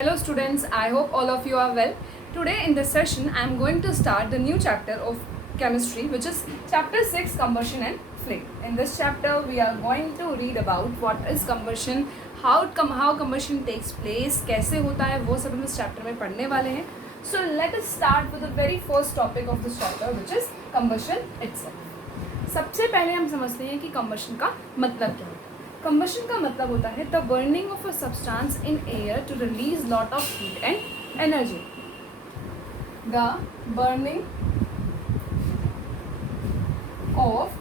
Hello students, I hope all of you are well. Today in this session I am going to start the new chapter of chemistry, which is chapter 6, combustion and flame. In this chapter we are going to read about what is combustion, how combustion takes place, कैसे होता है, वो सब हम इस chapter में पढ़ने वाले हैं. So let us start with the very first topic of this chapter, which is combustion itself. सबसे पहले हम समझते हैं कि combustion का मतलब क्या है. Combustion का मतलब होता है the burning of a substance in air to release lot of heat and energy. The burning of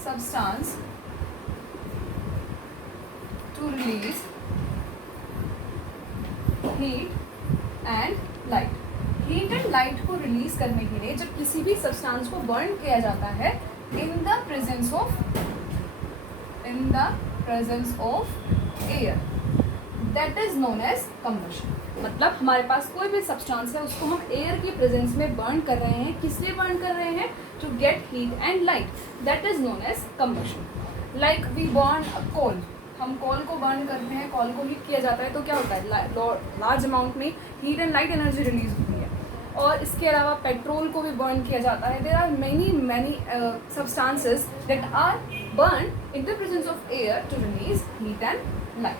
substance to release heat and light. Heat and light को release करने के लिए जब किसी भी substance को burn किया जाता है in the presence of air, that is known as combustion. मतलब हमारे पास कोई भी सब्सटेंस है उसको हम एयर की प्रेजेंस में बर्न कर रहे हैं. किस लिए बर्न कर रहे हैं? To get heat and light. That is known as combustion. Like we burn coal. हम कोल को बर्न करते हैं, कोल को हीट किया जाता है तो क्या होता है? लार्ज अमाउंट में heat and light energy release होती है. और इसके अलावा पेट्रोल को भी बर्न किया जाता है. There are many substances that are burn in the presence of air to release heat and light.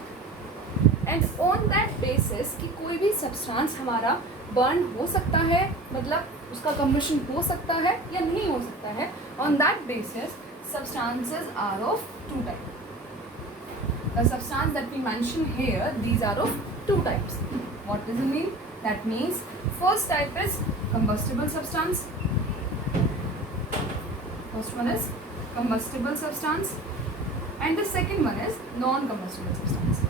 And on that basis कि कोई भी सब्सटेंस हमारा बर्न हो सकता है, मतलब उसका कम्बशन हो सकता है या नहीं हो सकता है. On that basis substances are of two type. The substance that we mention here, these are of two types. What does it mean? That means first type is combustible substance. First one is combustible substance and the second one is non-combustible substance.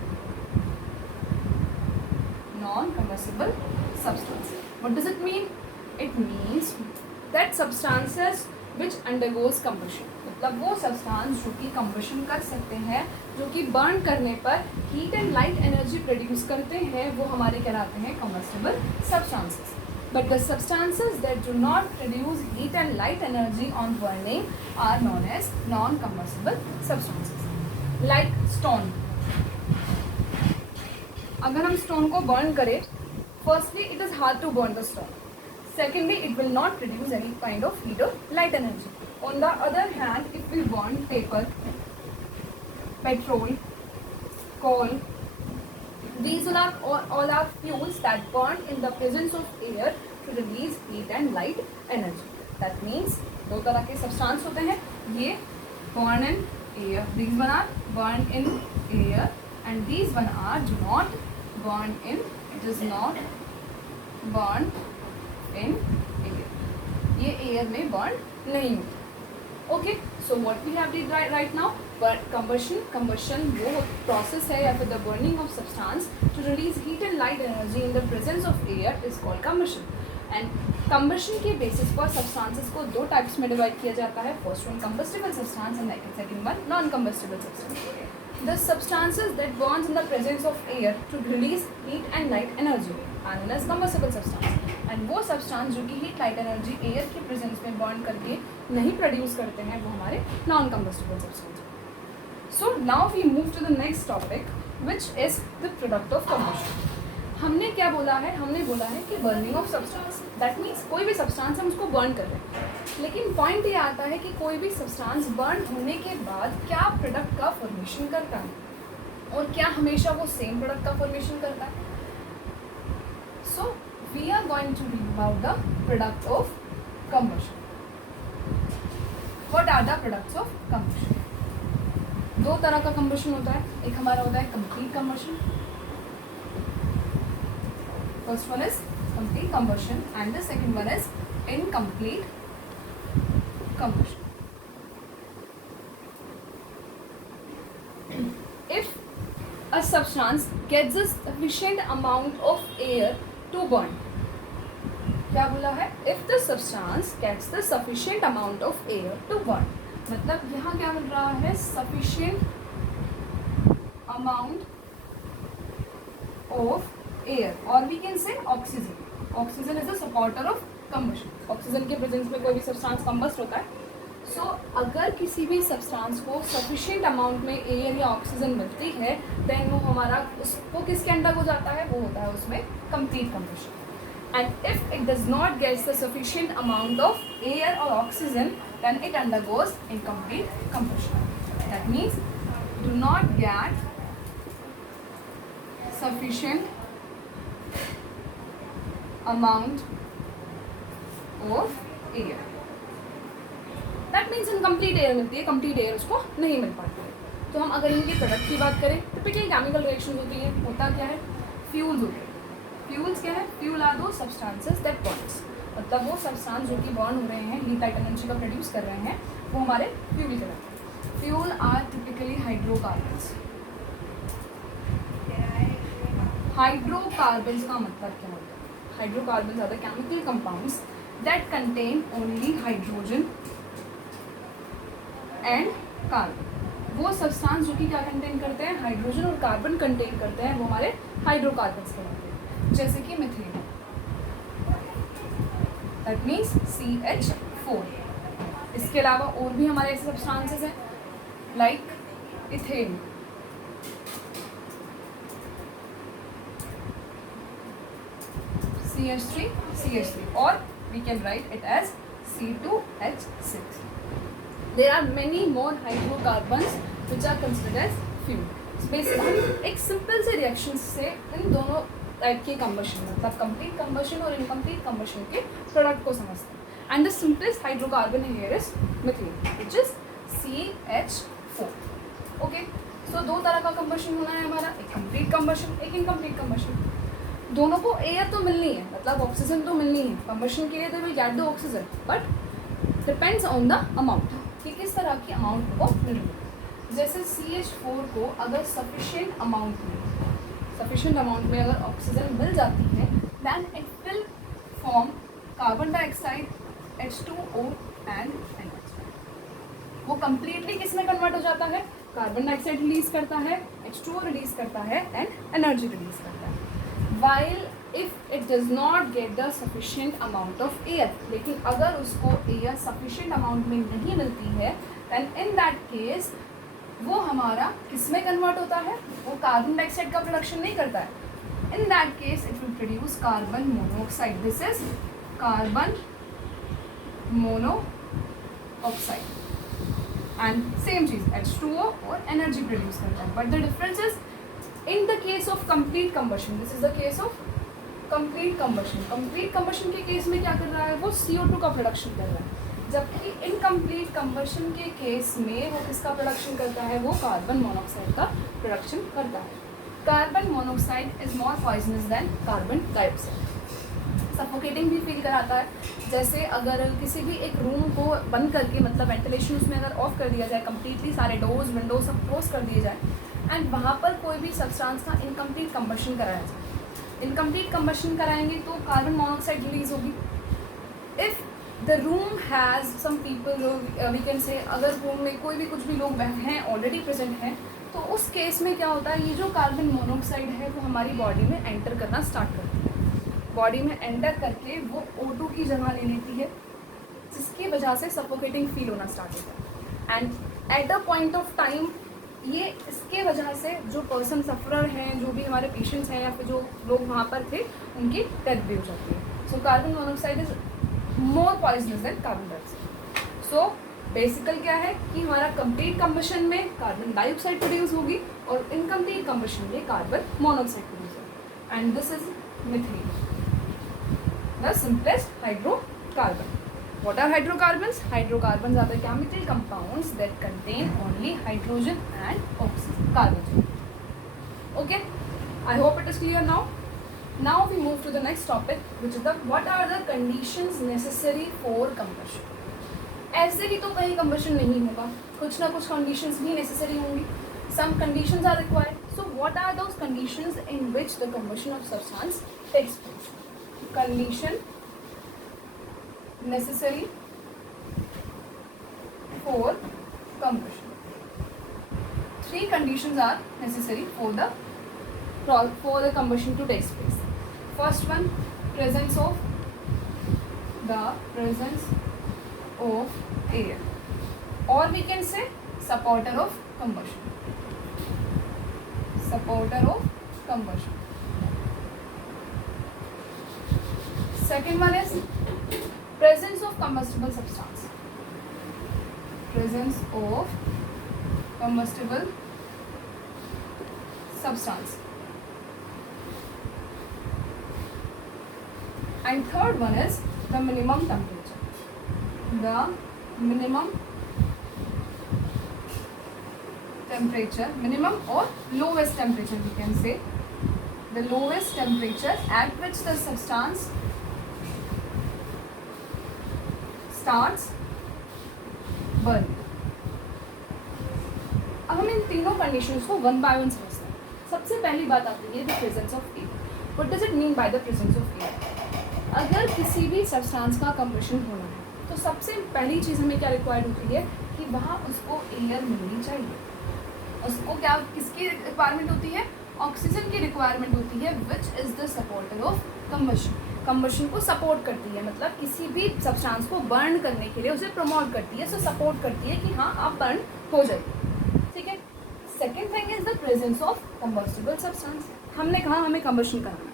Non-combustible substance. What does it mean? It means that substances which undergoes combustion. मतलब वो substance जो कि combustion कर सकते हैं, जो कि burn करने पर heat and light energy produce करते हैं, वो हमारे कहलाते हैं combustible substances. But the substances that do not produce heat and light energy on burning are known as non combustible substances. Like stone. अगर हम स्टोन को बर्न करें, firstly it is hard to burn the stone. Secondly, it will not produce any kind of heat or light energy. On the other hand, if we burn paper, petrol, coal, these all are fuels that burn in the presence of air to release heat and light energy. That means दो तरह के substance होते हैं. ये burn in air. These one are burn in air, and these one are do not burn in. It is not burn in air. ये air में burn नहीं होता. Okay, so what we have did right now, but combustion वो process है या फिर the burning of substance to release heat and light energy in the presence of air is called combustion. And combustion के basis पर substances को दो types में divide किया जाता है. First one combustible substance and second one non combustible substance. The substances that burns in the presence of air to release heat and light energy are known as combustible substance. And वो substance जो कि heat light energy air के presence में burn करके नहीं produce करते हैं, वो हमारे non combustible substance. So now we move to the next topic, which is the product of combustion. हमने क्या बोला है? हमने बोला है कि burning of substance. That means कोई भी substance हम उसको burn कर रहे हैं. लेकिन पॉइंट ये आता है कि कोई भी सब्सटेंस बर्न होने के बाद क्या प्रोडक्ट का फॉर्मेशन करता है और क्या हमेशा वो सेम प्रोडक्ट का फॉर्मेशन करता है. So we are going to read about the product of combustion. What are the products of combustion? दो तरह का कंबशन होता है. एक हमारा होता है complete combustion. First one is complete combustion and the second one is incomplete combustion. If a substance gets a sufficient amount of air to burn, क्या बोला है? If the substance gets the sufficient amount of air to burn, मतलब यहाँ क्या मिल रहा है? Sufficient amount of air, or we can say oxygen. Oxygen is a supporter of combustion. Oxygen के presence में कोई भी सब्सटेंस कंबस्ट होता है. सो अगर किसी भी सब्सटेंस को सफिशिएंट अमाउंट में एयर या ऑक्सीजन मिलती है देन वो हमारा वो किसके अंडर हो जाता है, वो होता है उसमें complete combustion. And if it does not get the sufficient amount of air और oxygen then it undergoes incomplete combustion. That means do not get sufficient amount of air, that means incomplete air मिलती है, complete air उसको नहीं मिल पाती है। तो हम अगर इनके प्रोडक्ट की बात करें, टिपिकली केमिकल रिएक्शन होती है, होता क्या है, फ्यूल्स होते हैं। फ्यूल्स क्या है, fuel are do substances that bonds, मतलब वो सब्सटेंस जो कि बॉन्ड हो रहे हैं, हीट लाइट एनर्जी का प्रोड्यूस कर रहे हैं, वो हमारे फ्यूल कहलाते हैं। Fuel are typically hydrocarbons. Hydrocarbons का मतलब क्या होता है, hydrocarbons are the chemical compounds that contain only hydrogen and carbon. वो सब्सटेंस जो कि क्या कंटेन करते हैं, हाइड्रोजन और कार्बन कंटेन करते हैं, वो हमारे हाइड्रोकार्बन्स कहलाते हैं। जैसे कि मीथेन, दैट मीन्स CH4। इसके अलावा और भी हमारे ऐसे सब्सटेंसेस हैं like ethane, CH3 or we can write it as C2H6. There are many more hydrocarbons which are considered as fuel. Basically एक सिंपल से रिएक्शन से इन दोनों टाइप के कंबशन, मतलब कंप्लीट कंबशन और इनकम्प्लीट कंबशन के प्रोडक्ट को समझते हैं। And the simplest hydrocarbon here is methane which is CH4। Okay, so दो तरह का कंबशन होना है हमारा, एक कंप्लीट कंबशन, एक इनकम्प्लीट कंबशन। दोनों को एयर तो मिलनी है, मतलब ऑक्सीजन तो मिलनी है कंबशन के लिए, तो will get the oxygen, but depends on the amount कि किस तरह की अमाउंट को मिल रही है। जैसे CH4 को अगर सफिशिएंट अमाउंट में अगर ऑक्सीजन मिल जाती है then it will form carbon dioxide H2O and NH2। वो कंप्लीटली किस में कन्वर्ट हो जाता है, कार्बन डाइऑक्साइड रिलीज करता है, H2O रिलीज करता है एंड एनर्जी रिलीज करता है। While if it does not get the sufficient amount of air, लेकिन अगर उसको एयर sufficient amount में नहीं मिलती है then in that case वो हमारा किस में कन्वर्ट होता है, वो कार्बन डाइऑक्साइड का प्रोडक्शन नहीं करता है। in that case it will produce carbon monoxide. This is carbon monoxide and same cheese H2O और एनर्जी प्रोड्यूस करता है, but the difference is in the case of complete combustion, this is the case of complete combustion. complete combustion के case में क्या कर रहा है, वो CO2 का प्रोडक्शन कर रहा है, जबकि इनकम्प्लीट combustion के केस में वो किसका प्रोडक्शन करता है, वो कार्बन मोनोऑक्साइड का प्रोडक्शन करता है। Carbon monoxide is more poisonous than carbon dioxide, suffocating भी फील कराता है। जैसे अगर किसी भी एक रूम को बंद करके, मतलब वेंटिलेशन उसमें अगर ऑफ कर दिया जाए, कम्प्लीटली सारे डोर्स विंडोज सब क्लोज कर दिए जाए एंड वहाँ पर कोई भी सब्सटेंस का इनकम्प्लीट कंबशन कराया जाए, इनकम्प्लीट कंबशन कराएंगे तो कार्बन मोनोऑक्साइड रिलीज होगी। If the room has some people, we can say अगर रूम में कोई भी कुछ भी लोग हैं ऑलरेडी प्रेजेंट हैं, तो उस केस में क्या होता है, ये जो कार्बन मोनोऑक्साइड है वो हमारी बॉडी में एंटर करना स्टार्ट करती है। बॉडी में एंटर करके वो O2 की जगह ले लेती है, जिसकी वजह से सफोकेटिंग फील होना स्टार्ट होता है। And at a point of time ये इसके वजह से जो पर्सन सफरर हैं, जो भी हमारे पेशेंट्स हैं या फिर जो लोग वहाँ पर थे, उनकी डेथ भी हो जाती है। So carbon monoxide is more poisonous than carbon dioxide. So basically क्या है कि हमारा कंप्लीट कंबशन में कार्बन डाइऑक्साइड प्रोड्यूस होगी और इनकम्प्लीट कंबशन में कार्बन मोनोऑक्साइड प्रोड्यूस होगी, and this is methane, the simplest hydrocarbon. What are hydrocarbons? Hydrocarbons are the chemical compounds that contain only hydrogen and oxygen, carbon. Okay, I hope it is clear now. Now we move to the next topic, which is the what are the conditions necessary for combustion. ऐसे ही तो कहीं combustion नहीं होगा, कुछ ना कुछ conditions भी necessary होंगी. Some conditions are required. So what are those conditions in which the combustion of substance takes place? Condition necessary for combustion. Three conditions are necessary for the combustion to take place. First one, presence of air. और we can say supporter of combustion, supporter of combustion. Second one is presence of combustible substance, presence of combustible substance. And third one is the minimum temperature, the minimum temperature, minimum or lowest temperature we can say, the lowest temperature at which the substance starts burning. अब हम इन तीनों conditions को one by one समझते हैं. सबसे पहली बात आती है the presence of air. What does it mean by the presence of air? अगर किसी भी सब्सटेंस का कंबशन होना है तो सबसे पहली चीज़ हमें क्या रिक्वायर्ड होती है कि वहाँ उसको एयर मिलनी चाहिए. उसको क्या, किसकी रिक्वायरमेंट होती है? ऑक्सीजन की रिक्वायरमेंट होती है, which is the supporter of combustion. कंबशन को सपोर्ट करती है, मतलब किसी भी सब्सटेंस को बर्न करने के लिए उसे प्रमोट करती है, सो सपोर्ट करती है कि हाँ आप बर्न हो जाइए. ठीक है. Second thing is the presence of combustible substance. हमने कहा हमें कंबशन कराना है.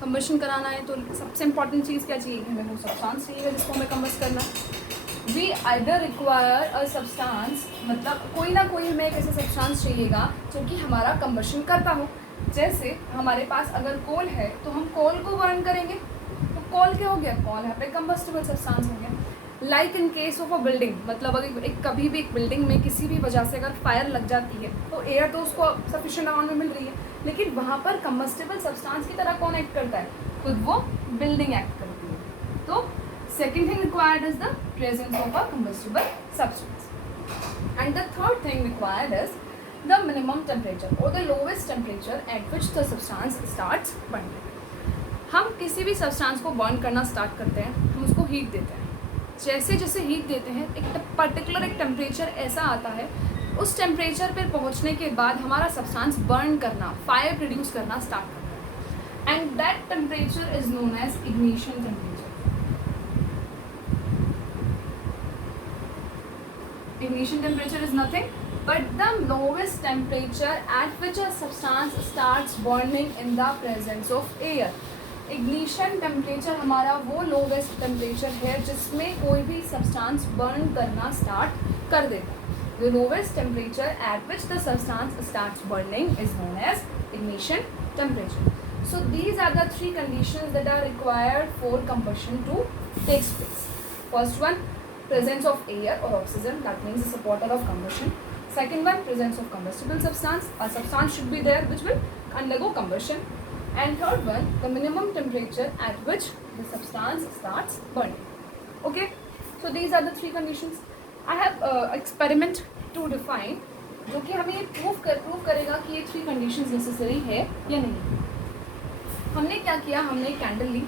कंबशन कराना है तो सबसे इंपॉर्टेंट चीज़ क्या चाहिए? हमें वो सब्सटेंस चाहिए जिसको हमें कंबस्ट करना है. We either require a substance, मतलब कोई ना कोई हमें एक ऐसा सब्सटेंस चाहिएगा जो कि हमारा कंबशन करता हो. जैसे हमारे पास अगर कोल है तो हम कोल को बर्न करेंगे, तो कोल क्या हो गया? कोल यहाँ पे कंबस्टिबल सब्सटेंस हो गया. Like in case of a building, मतलब अगर कभी भी एक बिल्डिंग में किसी भी वजह से अगर फायर लग जाती है तो एयर तो उसको सफिशिएंट अमाउंट में मिल रही है, लेकिन वहाँ पर कंबस्टिबल सब्सटेंस की तरह कौन एक्ट करता है? खुद वो बिल्डिंग एक्ट करती है. तो second thing required is the presence of a combustible substance. And the third thing required is the minimum temperature or the lowest temperature at which the substance starts burning. हम किसी भी substance को burn करना start करते हैं, हम उसको heat देते हैं. जैसे जैसे हीट देते हैं एक पर्टिकुलर एक टेम्परेचर ऐसा आता है, उस टेम्परेचर पर पहुंचने के बाद हमारा सब्सटेंस बर्न करना, फायर प्रोड्यूस करना स्टार्ट करता है. And that temperature is known as ignition temperature. Ignition temperature is nothing but the lowest temperature at which a substance starts burning in the presence of air. Ignition temperature हमारा वो lowest temperature है जिसमें कोई भी substance burn करना start कर देता है. The lowest temperature at which the substance starts burning is known as ignition temperature. So these are the three conditions that are required for combustion to take place. First one, presence of air or oxygen, that means the supporter of combustion. Second one, presence of combustible substance, a substance should be there which will undergo combustion. And third one, the minimum temperature at which the substance starts burning. Okay, so these are the three conditions. I have experiment to define जो कि हमें prove करेगा कि ये three conditions necessary है या नहीं. हमने क्या किया, हमने एक कैंडल ली,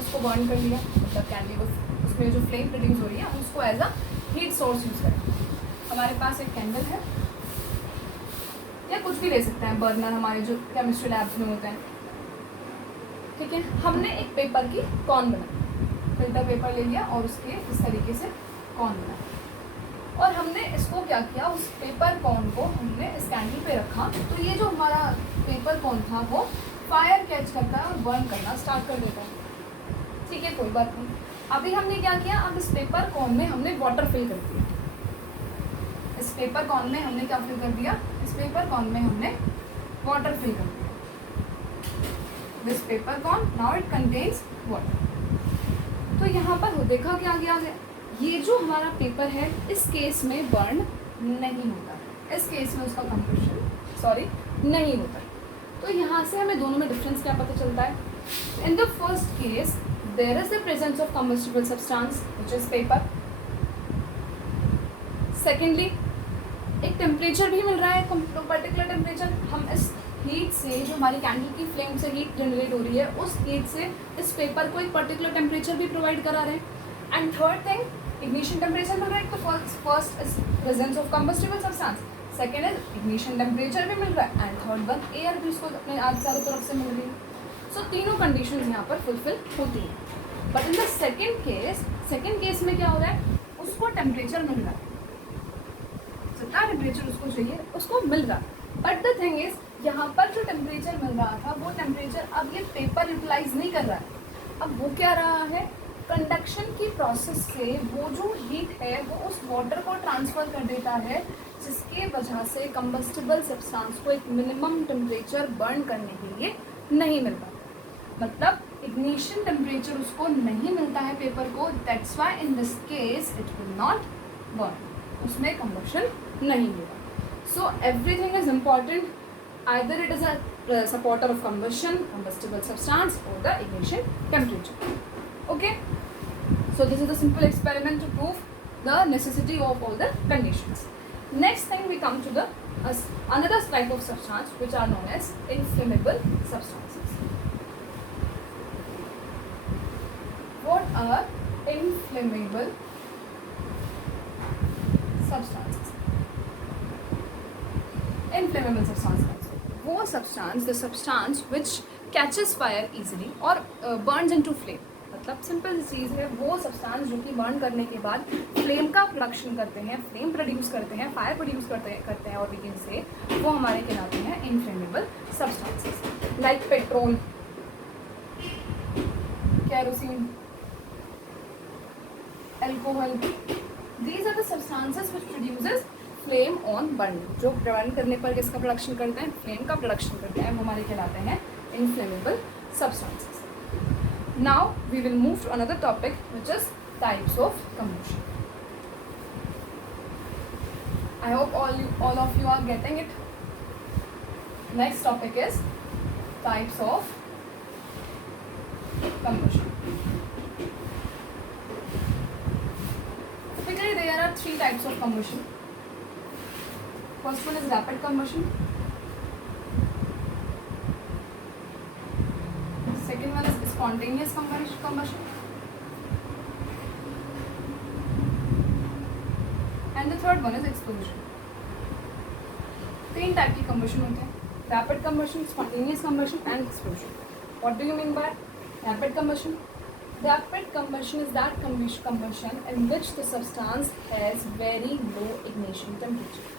उसको बर्न कर लिया, मतलब कैंडल को उसमें जो फ्लेम प्रोड्यूस हो रही है उसको as a heat source use करें. हमारे पास एक कैंडल है या कुछ भी ले सकते हैं, बर्नर हमारे जो केमिस्ट्री लैब्स में होते हैं. ठीक है. हमने एक पेपर की कॉन बनाई, फिल्टर पेपर ले लिया और उसके इस तरीके से कॉन बनाया, और हमने इसको क्या किया, उस पेपर कॉन को हमने इस कैंडल पे रखा. तो ये जो हमारा पेपर कॉन था वो फायर कैच करता है और बर्न करना स्टार्ट कर देता है. ठीक है, कोई बात नहीं. अभी हमने क्या किया, अब इस पेपर कॉन में हमने वाटर फिल कर दिया. इस पेपर कॉन में हमने क्या फिल कर दिया, इस पेपर कॉन में हमने वाटर फिल कर दिया. This paper cone now it contains water. तो यहाँ पर देखा क्या गया, ये जो हमारा पेपर है इस केस में बर्न नहीं होता, इस केस में उसका कंबशन नहीं होता. तो यहाँ से हमें दोनों में डिफरेंस क्या पता चलता है. In the first case there is the presence of combustible substance which is paper. Secondly, एक टेम्परेचर भी मिल रहा है, पर्टिकुलर टेम्परेचर. हम इस हीट से, जो हमारी कैंडल की फ्लेम से हीट जनरेट हो रही है, उस हीट से इस पेपर को एक पर्टिकुलर टेम्परेचर भी प्रोवाइड करा रहे हैं. And third thing, ignition temperature मिल रहा है. तो first is presence of combustible substance, second is ignition temperature भी मिल रहा है, एंड थर्ड वन एयर भी उसको अपने चारों तरफ से मिल रही है. सो तीनों कंडीशन यहाँ पर फुलफिल होती है. But in the second case में क्या हो रहा है, उसको टेम्परेचर मिल रहा है, जितना टेम्परेचर उसको चाहिए उसको मिल रहा है। बट द थिंग इज यहाँ पर जो टेम्परेचर मिल रहा था वो टेम्परेचर अब ये पेपर यूटिलाइज नहीं कर रहा है। अब वो क्या रहा है, कंडक्शन की प्रोसेस से वो जो हीट है वो उस वाटर को ट्रांसफ़र कर देता है, जिसके वजह से कंबस्टिबल सब्सटेंस को एक मिनिमम टेम्परेचर बर्न करने के लिए नहीं मिल पाता। मतलब इग्निशन टेम्परेचर उसको नहीं मिलता है पेपर को, that's why in this case it will not burn, उसमें कंबशन नहीं होगा। So everything is important, either it is a supporter of combustion, combustible substance, or the ignition temperature. Okay, so this is a simple experiment to prove the necessity of all the conditions. Next thing we come to the another type of substance which are known as inflammable substances. What are inflammable substances? Inflammable substances, वो substance, the substance which catches fire easily और Burns into flame. मतलब simple सी चीज़ है, वो substance जो कि burn करने के बाद फ्लेम का प्रोडक्शन करते हैं, फ्लेम प्रोड्यूस करते हैं, फायर प्रोड्यूस करते हैं और वी कैन से वो हमारे कहलाते हैं inflammable substances. Like petrol, kerosene, alcohol, these are the substances which produces flame on burning. जो बर्न करने पर किसका प्रोडक्शन करते हैं, फ्लेम का प्रोडक्शन करते हैं, वो हमारे कहलाते हैं inflammable substances. Now we will move to another topic which is types of combustion. I hope all of you are getting it. Next topic is types of combustion. Typically there are three types of combustion. First one is rapid combustion. Second one is spontaneous combustion. And the third one is explosion. तीन type की combustion होते हैं, rapid combustion, spontaneous combustion and explosion. What do you mean by rapid combustion? Rapid combustion is that combustion in which the substance has very low ignition temperature.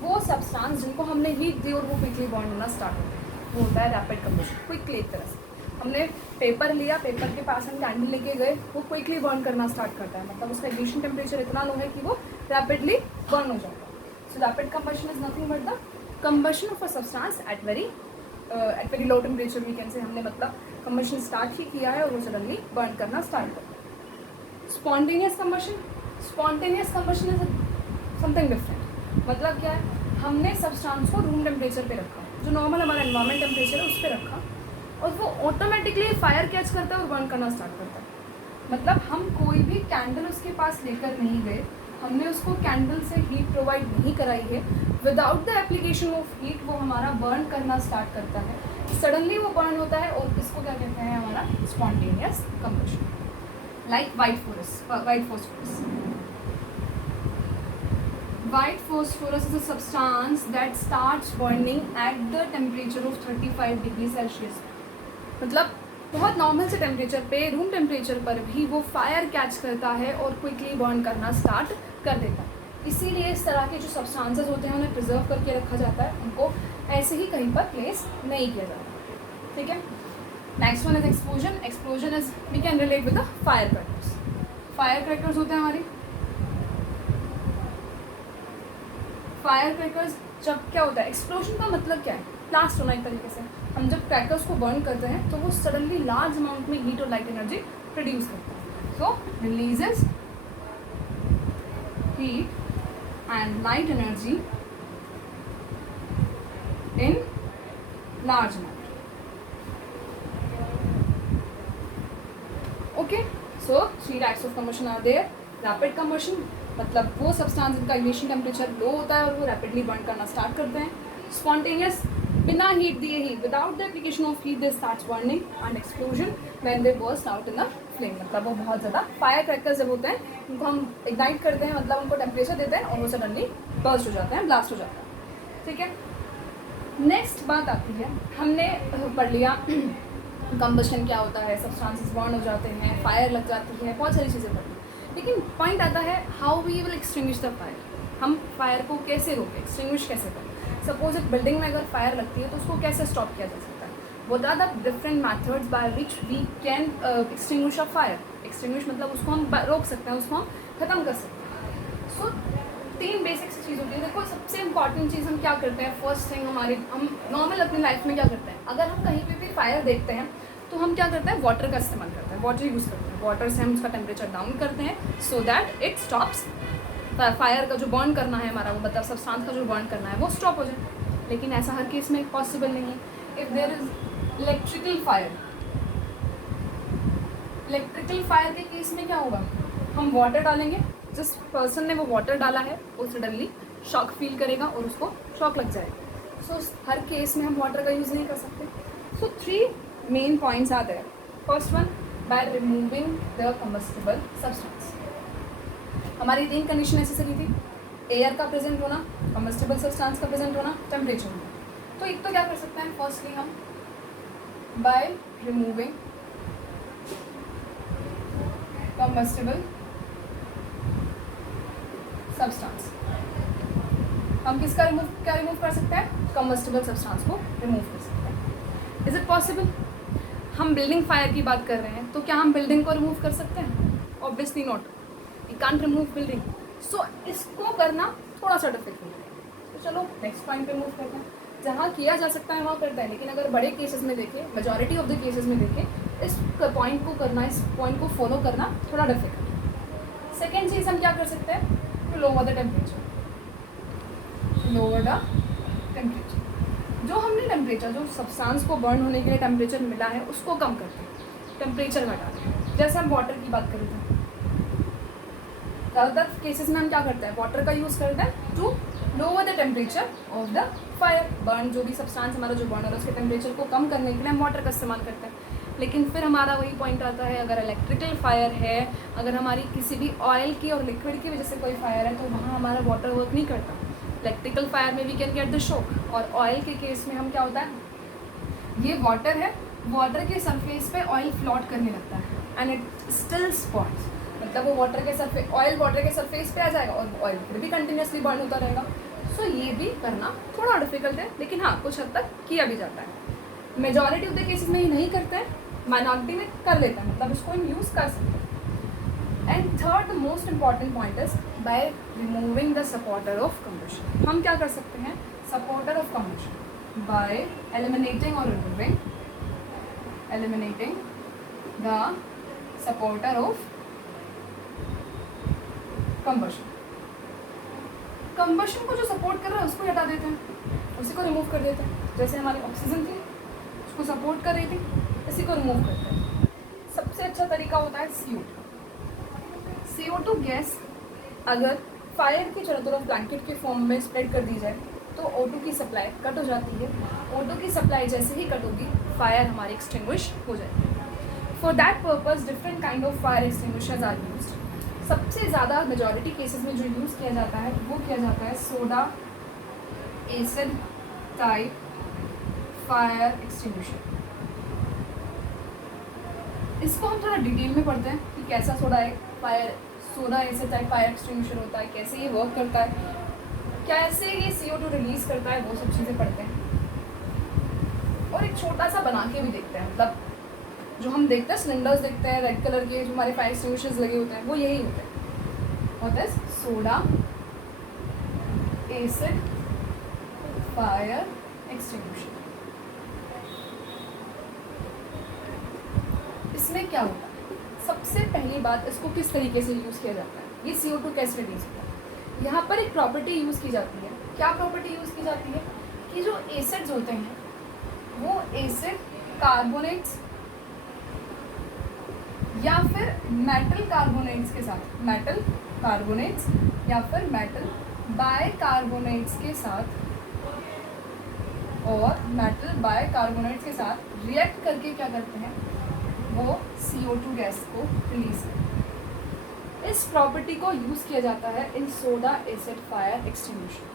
वो substance जिनको हमने heat दी और वो quickly burn होना start हो गया, वो होता है रैपिड कम्बशन। क्विकली एक तरह से हमने पेपर लिया, पेपर के पास हम कैंडल लेके गए, वो क्विकली बर्न करना स्टार्ट करता है। मतलब उसका इग्निशन टेम्परेचर इतना लो है कि वो रैपिडली बर्न हो जाता है। So rapid combustion is nothing but the combustion of a substance at very low temperature we can say. हमने मतलब कम्बशन स्टार्ट ही किया है और वो सडनली बर्न करना स्टार्ट करता है। Spontaneous combustion is something different. मतलब क्या है, हमने सब्सटेंस को रूम टेम्परेचर पे रखा, जो नॉर्मल हमारा एनवायरनमेंट टेम्परेचर है उस पर रखा, और वो ऑटोमेटिकली फायर कैच करता है और बर्न करना स्टार्ट करता है। मतलब हम कोई भी कैंडल उसके पास लेकर नहीं गए, हमने उसको कैंडल से हीट प्रोवाइड नहीं कराई है, without the application of heat वो हमारा बर्न करना स्टार्ट करता है, सडनली वो बर्न होता है, और इसको क्या कहते हैं, हमारा spontaneous combustion. Like white phosphorus. White phosphorus is a substance that starts burning at the temperature of 35 degree Celsius. मतलब बहुत नॉर्मल से टेम्परेचर पे, रूम टेम्परेचर पर भी वो फायर कैच करता है और क्विकली बर्न करना स्टार्ट कर देता है। इसीलिए इस तरह के जो सब्सटेंसेस होते हैं उन्हें प्रिजर्व करके रखा जाता है, उनको ऐसे ही कहीं पर प्लेस नहीं किया जाता। ठीक है। Next one is explosion. Explosion is we can relate with the fire crackers. Fire crackers होते हैं हमारे फायर क्रैकर्स। जब क्या होता है, एक्सप्लोजन का मतलब क्या है, ब्लास्ट होना एक तरीके से। हम जब क्रैकर्स को बर्न करते हैं तो वो सडनली लार्ज अमाउंट में हीट और लाइट एनर्जी प्रोड्यूस करता है। So releases heat and light energy in large amount. Okay, so 3 types of combustion are there. Rapid combustion मतलब वो सब्सटेंस जिनका इग्निशन टेम्परेचर लो होता है और वो रैपिडली बर्न करना स्टार्ट करते हैं। स्पॉन्टेनियस, बिना हीट दिए ही, without the application of heat they starts burning. And explosion when they burst out in the flame, मतलब वो बहुत ज़्यादा फायर क्रैकर्स जब होते हैं उनको हम इग्नाइट करते हैं, मतलब उनको टेम्परेचर देते हैं और वो सडनली बर्स्ट हो जाते हैं, ब्लास्ट हो जाता है। ठीक है। नेक्स्ट बात आती है, हमने पढ़ लिया कंबशन क्या होता है, सब्सटेंसेस बर्न हो जाते हैं, फायर लग जाती है, बहुत सारी चीज़ें पढ़ ली। लेकिन पॉइंट आता है how we will extinguish the fire. हम फायर को कैसे रोकें, एक्सटिंग्विश कैसे करें। सपोज एक बिल्डिंग में अगर फायर लगती है तो उसको कैसे स्टॉप किया जा सकता है। What are the different methods by which we can extinguish a fire. Extinguish मतलब उसको हम रोक सकते हैं, उसको हम ख़त्म कर सकते हैं। सो 3 बेसिक चीज़ होती है। देखो सबसे इंपॉर्टेंट चीज़ हम क्या करते हैं, फर्स्ट थिंग हम नॉर्मल अपनी लाइफ में क्या करते हैं, अगर हम कहीं पे भी फायर देखते हैं तो हम क्या करते हैं, वाटर का इस्तेमाल करते हैं, वाटर यूज़ करते हैं। वाटर से हम उसका टेम्परेचर डाउन करते हैं so that it stops, fire का जो बर्न करना है हमारा, वो मतलब सब्सटेंस का जो बर्न करना है वो स्टॉप हो जाए। लेकिन ऐसा हर केस में पॉसिबल नहीं है। If there is electrical fire के केस में क्या होगा, हम वाटर डालेंगे, जिस पर्सन ने वो वाटर डाला है वो सडनली शॉक फील करेगा और उसको शॉक लग जाएगा। सो हर केस में हम वाटर का यूज़ नहीं कर सकते। So 3 main points are there. First one, by removing the combustible substance. हमारी 3 कंडीशन नेसेसरी थी, एयर का प्रेजेंट होना, कंबस्टिबल सब्सटेंस का प्रेजेंट होना, टेम्परेचर होना। तो एक तो क्या कर सकते हैं, फर्स्टली हम बाय रिमूविंग कंबस्टिबल सब्सटेंस, हम किसका रिमूव कर सकते हैं, कंबस्टिबल सब्सटेंस को रिमूव कर सकते हैं। Is it possible. हम बिल्डिंग फायर की बात कर रहे हैं तो क्या हम बिल्डिंग को रिमूव कर सकते हैं, obviously not, we can't remove building. So इसको करना थोड़ा सा डिफिकल्ट है। तो चलो नेक्स्ट पॉइंट पे मूव करते हैं। जहाँ किया जा सकता है वहाँ करते हैं, लेकिन अगर बड़े केसेस में देखें, मेजॉरिटी ऑफ द केसेस में देखें, इस पॉइंट को करना, इस पॉइंट को फॉलो करना थोड़ा डिफिकल्ट है। सेकेंड चीज़ हम क्या कर सकते हैं, to lower the temperature, lower the temperature, जो हमने टेम्परेचर, जो सब्सटेंस को बर्न होने के लिए टेम्परेचर मिला है उसको कम करते हैं, टेम्परेचर घटाते हैं। जैसे हम वाटर की बात करें थे, ज़्यादातर केसेस में हम क्या करते हैं, वाटर का यूज़ करते हैं to lower the temperature of the fire. Burn जो भी सब्सटेंस हमारा जो बर्न हो रहा है उसके टेम्परेचर को कम करने के लिए हम वाटर का इस्तेमाल करते हैं। लेकिन फिर हमारा वही पॉइंट आता है, अगर इलेक्ट्रिकल फायर है, अगर हमारी किसी भी ऑयल की और लिक्विड की वजह से कोई फायर है तो वहाँ हमारा वाटर वर्क नहीं करता। इलेक्ट्रिकल फायर में we can get the shock, और ऑयल के केस में हम क्या होता है, ये वाटर है, वाटर के सरफेस पे ऑयल फ्लोट करने लगता है एंड इट स्टिल स्पॉट्स, मतलब वो वाटर के सरफेस, ऑयल वाटर के सरफेस पे आ जाएगा और ऑयल फिर भी कंटिन्यूसली बर्न होता रहेगा। सो ये भी करना थोड़ा डिफिकल्ट है, लेकिन हाँ कुछ हद तक किया भी जाता है। मेजॉरिटी ऑफ द केसेस में ये नहीं करते हैं, माइनॉरिटी में कर लेते हैं, मतलब इसको हम यूज़ कर सकते हैं। And third the most important point is by removing the supporter of combustion. हम क्या कर सकते हैं, supporter of combustion by eliminating और removing, eliminating the supporter of combustion. कंबशन को जो सपोर्ट कर रहा है उसको हटा देते हैं, उसी को रिमूव कर देते हैं। जैसे हमारी ऑक्सीजन थी, उसको सपोर्ट कर रही थी, इसी को रिमूव करते हैं। सबसे अच्छा तरीका होता है CO2 गैस अगर फायर की चारों तरफ ब्लैंकेट के फॉर्म में स्प्रेड कर दी जाए तो O2 की सप्लाई कट हो जाती है। O2 की सप्लाई जैसे ही कट होगी फायर हमारी एक्सटिंग्विश हो जाएगी। For that purpose different kind of fire extinguishers are used. सबसे ज़्यादा मेजॉरिटी केसेस में जो यूज़ किया जाता है वो किया जाता है soda acid type fire extinguisher. इसको हम थोड़ा डिटेल में पढ़ते हैं कि कैसा soda acid type fire extinguisher होता है, कैसे ये वर्क करता है, कैसे ये CO2 रिलीज करता है, वो सब चीज़ें पढ़ते हैं। और एक छोटा सा बना के भी देखते हैं, मतलब जो हम देखते हैं सिलेंडर्स देखते हैं रेड कलर के, जो हमारे फायर एक्सटिंग्विशर्स लगे होते हैं वो यही होते हैं। What is soda acid fire extinguisher. इसमें क्या होता है, सबसे पहली बात इसको किस तरीके से यूज़ किया जाता है, ये CO2 कैसे रिलीज होता है। यहाँ पर एक प्रॉपर्टी यूज़ की जाती है। क्या प्रॉपर्टी यूज़ की जाती है कि जो एसिड्स होते हैं वो एसिड कार्बोनेट्स या फिर मेटल कार्बोनेट्स के साथ, मेटल कार्बोनेट्स या फिर मेटल बाइकार्बोनेट्स के साथ, और मेटल बाइकार्बोनेट्स के साथ रिएक्ट करके क्या करते हैं, वो CO2 गैस को रिलीज करते हैं। इस प्रॉपर्टी को यूज़ किया जाता है in soda acid fire extinguisher.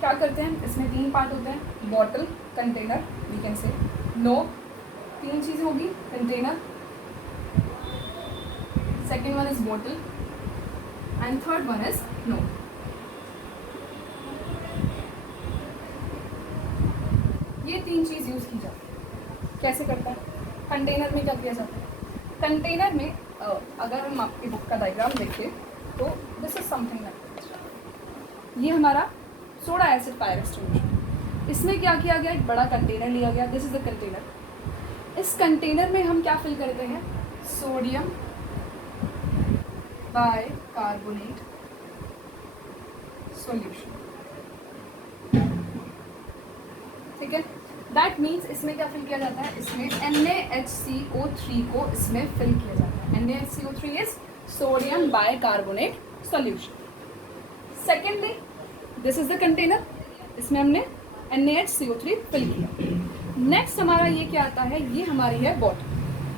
क्या करते हैं, इसमें 3 पार्ट होते हैं, bottle, container, we can say knob, 3 चीज़ें होगी, container, second one is bottle and third one is knob. ये 3 चीज़ यूज़ की जाती है। कैसे करता है? कंटेनर में क्या किया जाता है? कंटेनर में अगर हम आपकी बुक का डायग्राम देखें तो दिस इज समथिंग लाइक, ये हमारा सोडा एसिड फायर एक्सटिंग्विशर। इसमें क्या किया गया? एक बड़ा कंटेनर लिया गया, दिस इज द कंटेनर। इस कंटेनर में हम क्या फिल करते हैं? सोडियम बाइकार्बोनेट सॉल्यूशन, ठीक है। दैट मीन्स इसमें क्या फिल किया जाता है? इसमें NaHCO3 को इसमें फिल किया जाता है। NaHCO3 is sodium bicarbonate solution. Secondly, this is the container, इसमें हमने NaHCO3 फिल किया। नेक्स्ट हमारा ये क्या आता है? ये हमारी है bottle,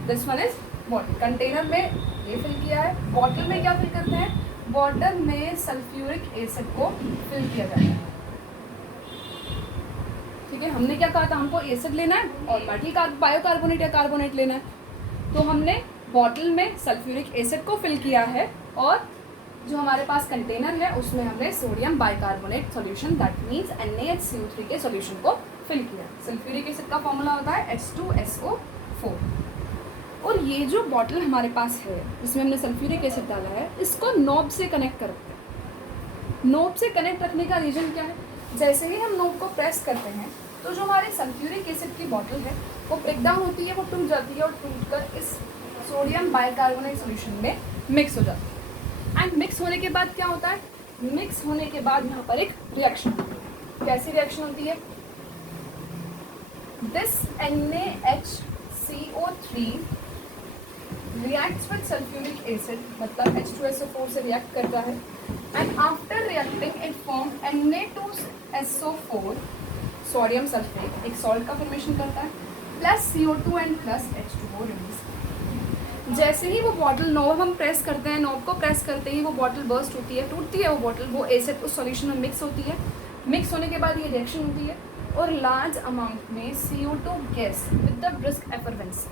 this one is bottle. Container में ये फिल किया है, बॉटल में क्या फिल करते हैं? बॉटल में सल्फ्यूरिक एसिड को फिल किया जाता है, ठीक है। हमने क्या कहा था? हमको एसिड लेना है और बाकी बायोकार्बोनेट या कार्बोनेट लेना है, तो हमने बॉटल में सल्फ्यूरिक एसिड को फिल किया है और जो हमारे पास कंटेनर है उसमें हमने sodium bicarbonate solution that means NaHCO3 के सॉल्यूशन को फिल किया। सल्फ्यूरिक एसिड का फॉर्मूला होता है H2SO4। और ये जो बॉटल हमारे पास है इसमें हमने सल्फ्यूरिक एसिड डाला है, इसको नॉब से कनेक्ट कर रखते हैं। नॉब से कनेक्ट रखने का रीज़न क्या है? जैसे ही हम नॉब को प्रेस करते हैं तो जो हमारे सल्फ्यूरिक एसिड की बॉटल है वो ब्रेक डाउन होती है, वो टूट जाती है और टूटकर इस सोडियम बाइकार्बोनेट सॉल्यूशन में मिक्स हो जाती है। एंड मिक्स होने के बाद क्या होता है? मिक्स होने के बाद यहाँ पर एक रिएक्शन होती है। कैसी रिएक्शन होती है? This NaHCO3 reacts with sulfuric acid, मतलब H2SO4 से रिएक्ट करता है and after reacting it form Na2SO4 sodium sulphate, एक सॉल्ट का फॉर्मेशन करता है, plus CO2 and plus H2O release. जैसे ही वो बॉटल नॉब हम प्रेस करते हैं, नॉब को प्रेस करते ही वो बॉटल बर्स्ट होती है, टूटती है वो बॉटल, वो एसिड उस सॉल्यूशन में मिक्स होती है। मिक्स होने के बाद ये रिएक्शन होती है और लार्ज अमाउंट में CO2 gas with the brisk effervescence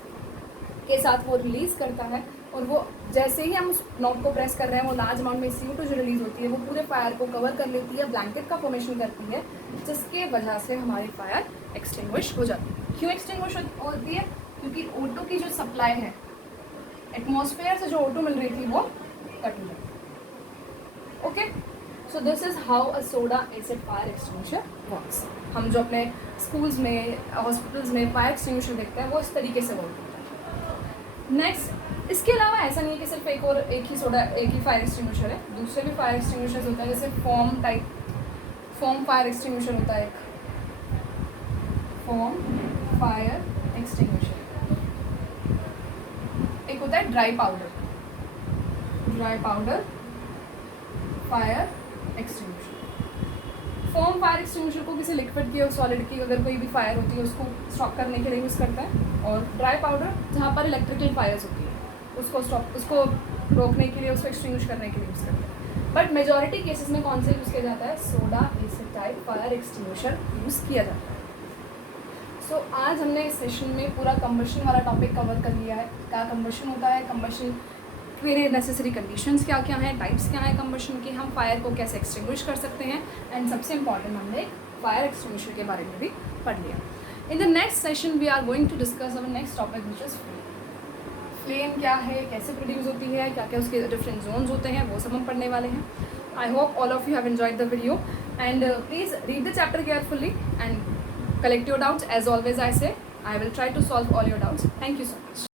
के साथ वो रिलीज़ करता है और वो जैसे ही हम उस नॉब को प्रेस कर रहे हैं वो लार्ज अमाउंट में CO2 जो रिलीज़ होती है वो पूरे फायर को कवर कर लेती है, ब्लैंकेट का फॉर्मेशन करती है, जिसके वजह से हमारी फायर एक्सटिंग्विश हो जाती है। क्यों एक्सटिंग्विश होती है? क्योंकि O2 की जो सप्लाई है, एटमॉस्फेयर से जो O2 मिल रही थी वो कट हो जाती है। Okay, so this is how a soda acid fire extinguisher works. हम जो अपने स्कूल्स में, हॉस्पिटल्स में फायर एक्सटिंग्विशर देखते हैं वो इस तरीके से वर्क करता है। नेक्स्ट, इसके अलावा ऐसा नहीं है कि सिर्फ एक ही फायर एक्सटिंग्विशर है, दूसरे भी फायर एक्सटिंग्विशर्स होते हैं, जैसे फॉर्म फायर एक्सटिंग्विशर होता है, फॉर्म फायर एक्सटिंग्विशर। एक होता है dry powder fire extinguisher. Form fire extinguisher को किसी लिक्विड की और सॉलिड की अगर कोई भी फायर होती है उसको स्टॉप करने के लिए यूज़ करता है, और ड्राई पाउडर जहाँ पर इलेक्ट्रिकल फायर्स होती है उसको रोकने के लिए, उसको एक्सटिंग्विश करने के लिए यूज़ करते हैं। बट मेजॉरिटी केसेस में कौन सा यूज़ किया जाता है? Soda acid type fire extinguisher use किया जाता है। सो आज हमने इस सेशन में पूरा कंबशन वाला टॉपिक कवर कर लिया है। क्या कंबशन होता है, कंबशन के लिए नेसेसरी कंडीशंस क्या क्या हैं, टाइप्स क्या हैं कंबशन के, हम फायर को कैसे एक्सटिंग्विश कर सकते हैं, एंड सबसे इंपॉर्टेंट हमने फायर एक्सटिंग्विशर के बारे में भी पढ़ लिया। In the next session we are going to discuss our next topic which is flame. Flame क्या है, कैसे प्रोड्यूस होती है, क्या क्या उसके डिफरेंट जोन्स होते हैं, वो सब हम पढ़ने वाले हैं। I hope all of you have enjoyed the video and please read the chapter carefully and collect your doubts. As always I say, I will try to solve all your doubts. Thank you so much.